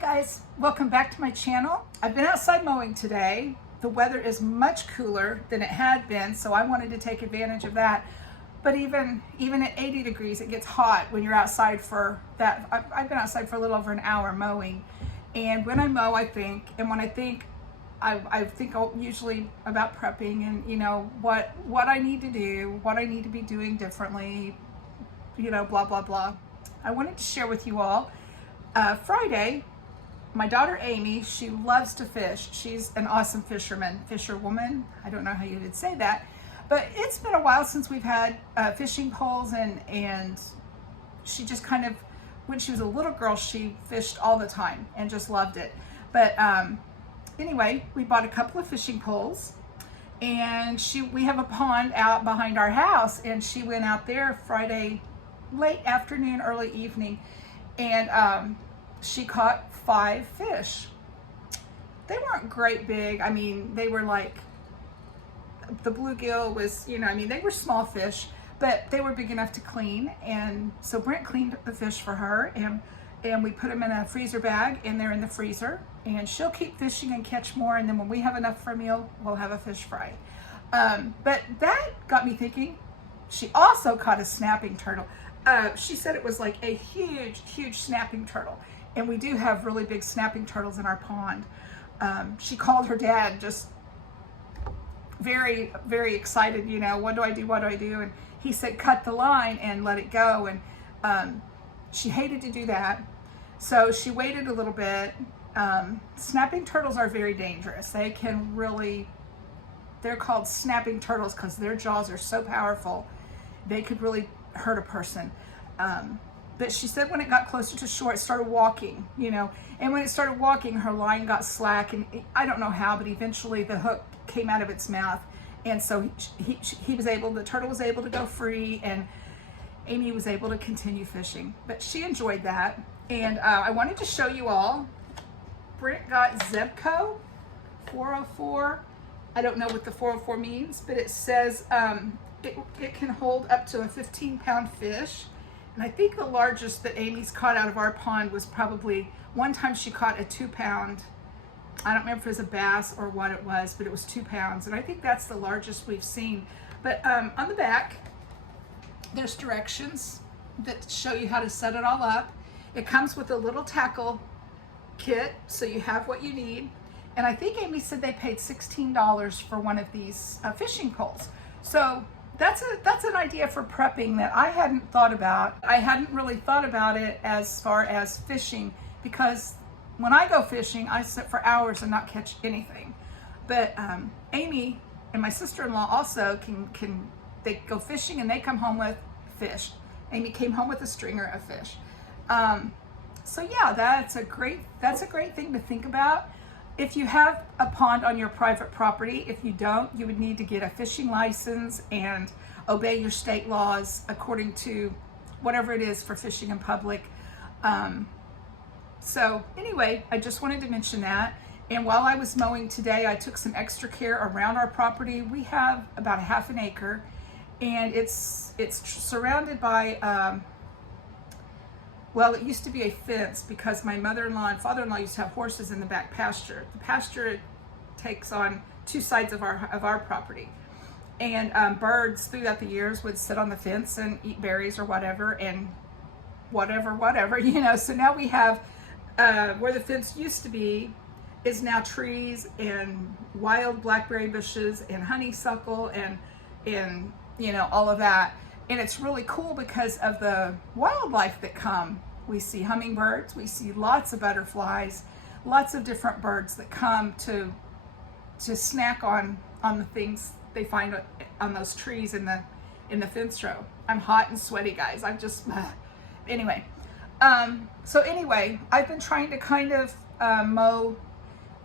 guys, welcome back to my channel. I've been outside mowing today. The weather is much cooler than it had been, so I wanted to take advantage of that. But even at 80 degrees, it gets hot when you're outside for that. I've been outside for a little over an hour mowing. And when I mow, I think usually about prepping and, you know, what I need to do, what I need to be doing differently, you know, blah, blah, blah. I wanted to share with you all, Friday, my daughter Amy, she loves to fish. She's an awesome fisherwoman. I don't know how you would say that, but it's been a while since we've had fishing poles, and she just kind of, when she was a little girl, she fished all the time and just loved it. But anyway, we bought a couple of fishing poles, and we have a pond out behind our house, and she went out there Friday late afternoon, early evening, and she caught 5 fish. They weren't great big. I mean, they were like, the bluegill was, you know, I mean, they were small fish, but they were big enough to clean. And so Brent cleaned the fish for her, and we put them in a freezer bag, and they're in the freezer, and she'll keep fishing and catch more. And then when we have enough for a meal, we'll have a fish fry. But that got me thinking. She also caught a snapping turtle. She said it was like a huge snapping turtle. And we do have really big snapping turtles in our pond. She called her dad, just very, very excited, you know, what do I do? And he said, cut the line and let it go. And she hated to do that. So she waited a little bit. Snapping turtles are very dangerous. They can really, they're called snapping turtles because their jaws are so powerful. They could really hurt a person. But she said when it got closer to shore, it started walking, you know, and when it started walking, her line got slack, and I don't know how, but eventually the hook came out of its mouth. And so the turtle was able to go free, and Amy was able to continue fishing. But she enjoyed that. And I wanted to show you all, Brent got Zebco 404. I don't know what the 404 means, but it says it can hold up to a 15-pound fish. And I think the largest that Amy's caught out of our pond was probably, one time she caught a 2-pound, I don't remember if it was a bass or what it was, but it was 2 pounds. And I think that's the largest we've seen. But on the back, there's directions that show you how to set it all up. It comes with a little tackle kit, so you have what you need. And I think Amy said they paid $16 for one of these fishing poles. So that's an idea for prepping that I hadn't thought about. I hadn't really thought about it as far as fishing, because when I go fishing, I sit for hours and not catch anything. But Amy and my sister-in-law also they go fishing and they come home with fish. Amy came home with a stringer of fish. So yeah, that's a great thing to think about. If you have a pond on your private property, if you don't, you would need to get a fishing license and obey your state laws according to whatever it is for fishing in public. So anyway, I just wanted to mention that. And while I was mowing today, I took some extra care around our property. We have about a half an acre, and it's surrounded by, well, it used to be a fence because my mother-in-law and father-in-law used to have horses in the back pasture. The pasture takes on 2 sides of our property. And birds throughout the years would sit on the fence and eat berries or whatever, and whatever, you know. So now we have, where the fence used to be is now trees and wild blackberry bushes and honeysuckle and you know, all of that. And it's really cool because of the wildlife that come. We see hummingbirds, we see lots of butterflies, lots of different birds that come to snack on the things they find on those trees in the fence row. I'm hot and sweaty, guys. I'm just, anyway. So anyway, I've been trying to kind of mow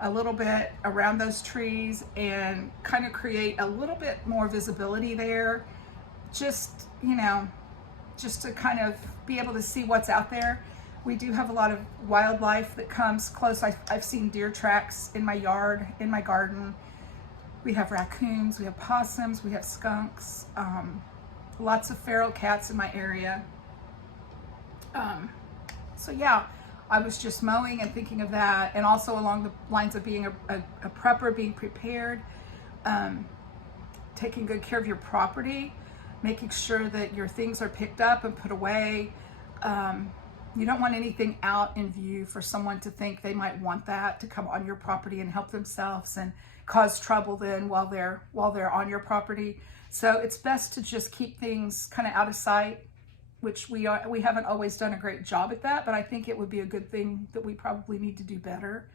a little bit around those trees and kind of create a little bit more visibility there. Just, you know, just to kind of be able to see what's out there. We do have a lot of wildlife that comes close. I've seen deer tracks in my yard, in my garden. We have raccoons, we have possums, we have skunks, lots of feral cats in my area. So yeah, I was just mowing and thinking of that, and also along the lines of being a prepper, being prepared, taking good care of your property, making sure that your things are picked up and put away. You don't want anything out in view for someone to think they might want that to come on your property and help themselves and cause trouble then while they're on your property. So it's best to just keep things kind of out of sight, which we haven't always done a great job at that, but I think it would be a good thing that we probably need to do better.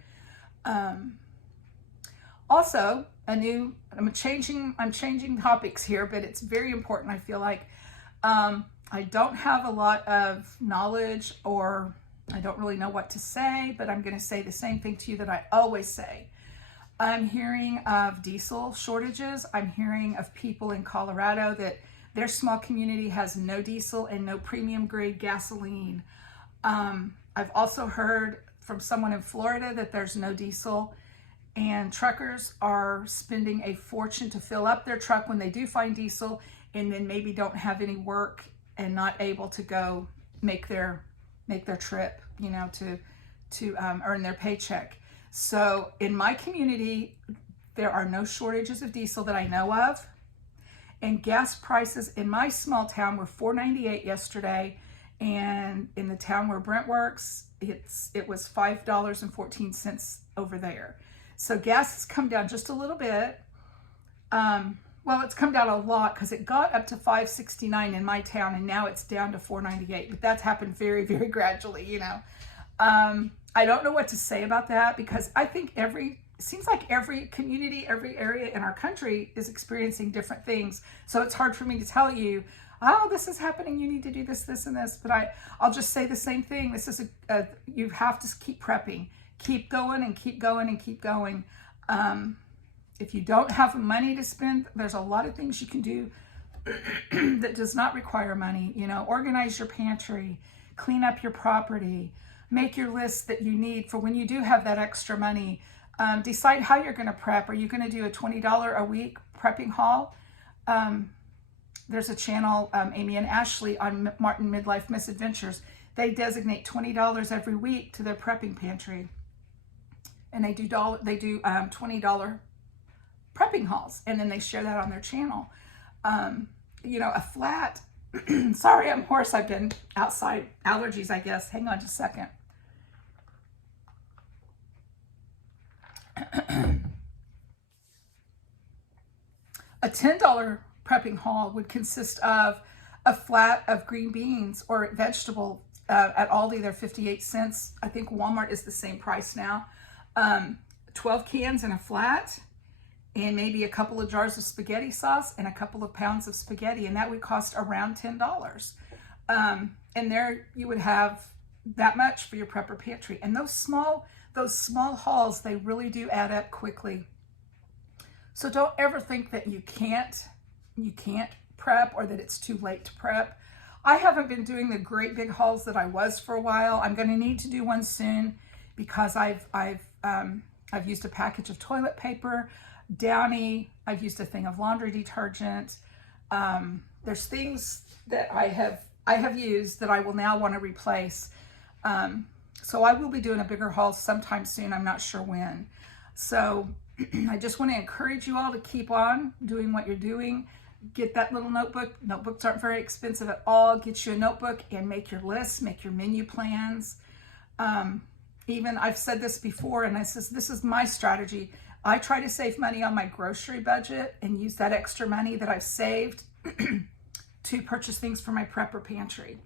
Also, I'm changing topics here, but it's very important. I feel like I don't have a lot of knowledge, or I don't really know what to say, but I'm going to say the same thing to you that I always say. I'm hearing of diesel shortages. I'm hearing of people in Colorado that their small community has no diesel and no premium grade gasoline. I've also heard from someone in Florida that there's no diesel, and truckers are spending a fortune to fill up their truck when they do find diesel, and then maybe don't have any work and not able to go make their trip, to earn their paycheck. So in my community, there are no shortages of diesel that I know of. And gas prices in my small town were $4.98 yesterday. And in the town where Brent works, it was $5.14 over there. So gas has come down just a little bit. Well, it's come down a lot because it got up to $5.69 in my town, and now it's down to $4.98. But that's happened very, very gradually, I don't know what to say about that, because I think it seems like every community, every area in our country is experiencing different things. So it's hard for me to tell you, oh, this is happening, you need to do this, this, and this. But I'll just say the same thing. This is you have to keep prepping. Keep going and keep going and keep going. If you don't have money to spend, there's a lot of things you can do that does not require money. Organize your pantry, clean up your property, make your list that you need for when you do have that extra money. Decide how you're going to prep. Are you going to do a $20 a week prepping haul? There's a channel, Amy and Ashley on Martin Midlife Misadventures. They designate $20 every week to their prepping pantry, and they do $20 prepping hauls, and then they share that on their channel. A flat. Sorry, I'm hoarse. I've been outside. Allergies, I guess. Hang on just a second. A $10 prepping haul would consist of a flat of green beans or vegetable. At Aldi, they're 58 cents. I think Walmart is the same price now. 12 cans in a flat, and maybe a couple of jars of spaghetti sauce and a couple of pounds of spaghetti, and that would cost around $10. And there you would have that much for your prepper pantry. And those small hauls, they really do add up quickly. So don't ever think that you can't prep, or that it's too late to prep. I haven't been doing the great big hauls that I was for a while. I'm going to need to do one soon, because I've used a package of toilet paper, Downy. I've used a thing of laundry detergent. There's things that I have used that I will now want to replace. So I will be doing a bigger haul sometime soon. I'm not sure when. So I just want to encourage you all to keep on doing what you're doing. Get that little notebook. Notebooks aren't very expensive at all. Get you a notebook and make your lists, make your menu plans. Even I've said this before, and this is my strategy. I try to save money on my grocery budget and use that extra money that I've saved to purchase things for my prepper pantry.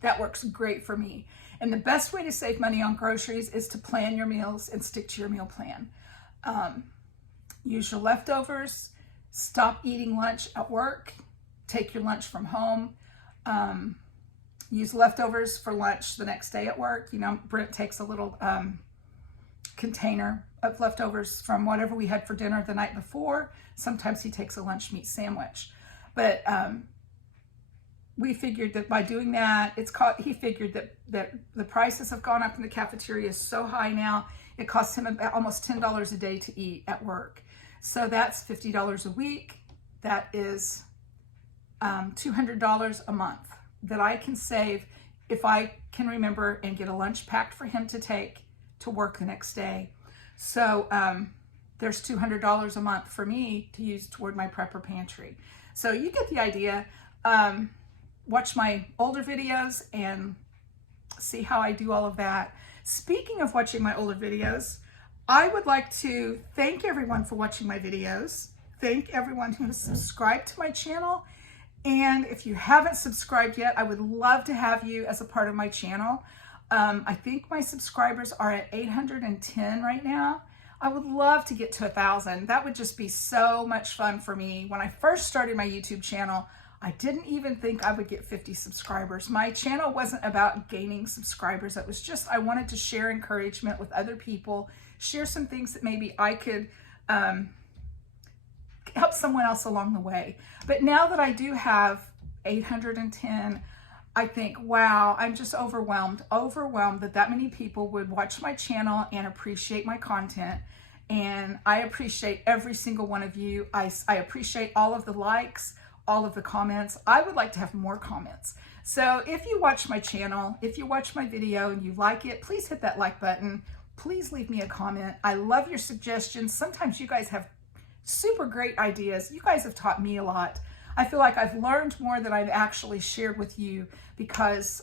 That works great for me. And the best way to save money on groceries is to plan your meals and stick to your meal plan. Use your leftovers. Stop eating lunch at work. Take your lunch from home. Use leftovers for lunch the next day at work. Brent takes a little container of leftovers from whatever we had for dinner the night before. Sometimes he takes a lunch meat sandwich. But we figured that by doing that, he figured that the prices have gone up in the cafeteria so high now, it costs him about almost $10 a day to eat at work. So that's $50 a week. That is $200 a month that I can save if I can remember, and get a lunch packed for him to take to work the next day. So there's $200 a month for me to use toward my prepper pantry. So you get the idea. Watch my older videos and see how I do all of that. Speaking of watching my older videos, I would like to thank everyone for watching my videos. Thank everyone who has subscribed to my channel. And if you haven't subscribed yet, I would love to have you as a part of my channel. I think my subscribers are at 810 right now. I would love to get to 1,000. That would just be so much fun for me. When I first started my YouTube channel, I didn't even think I would get 50 subscribers. My channel wasn't about gaining subscribers. It was just, I wanted to share encouragement with other people, share some things that maybe I could help someone else along the way. But now that I do have 810, I think, wow, I'm just overwhelmed that many people would watch my channel and appreciate my content. And I appreciate every single one of you. I appreciate all of the likes, all of the comments. I would like to have more comments. So if you watch my channel, if you watch my video and you like it, please hit that like button. Please leave me a comment. I love your suggestions. Sometimes you guys have super great ideas. You guys have taught me a lot. I feel like I've learned more than I've actually shared with you because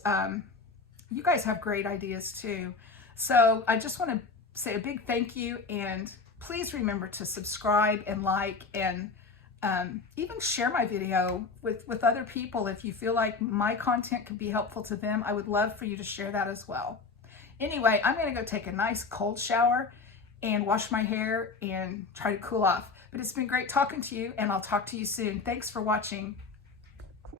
you guys have great ideas too. So I just want to say a big thank you, and please remember to subscribe and like, and even share my video with other people. If you feel like my content could be helpful to them, I would love for you to share that as well. Anyway, I'm going to go take a nice cold shower and wash my hair and try to cool off. But it's been great talking to you, and I'll talk to you soon. Thanks for watching.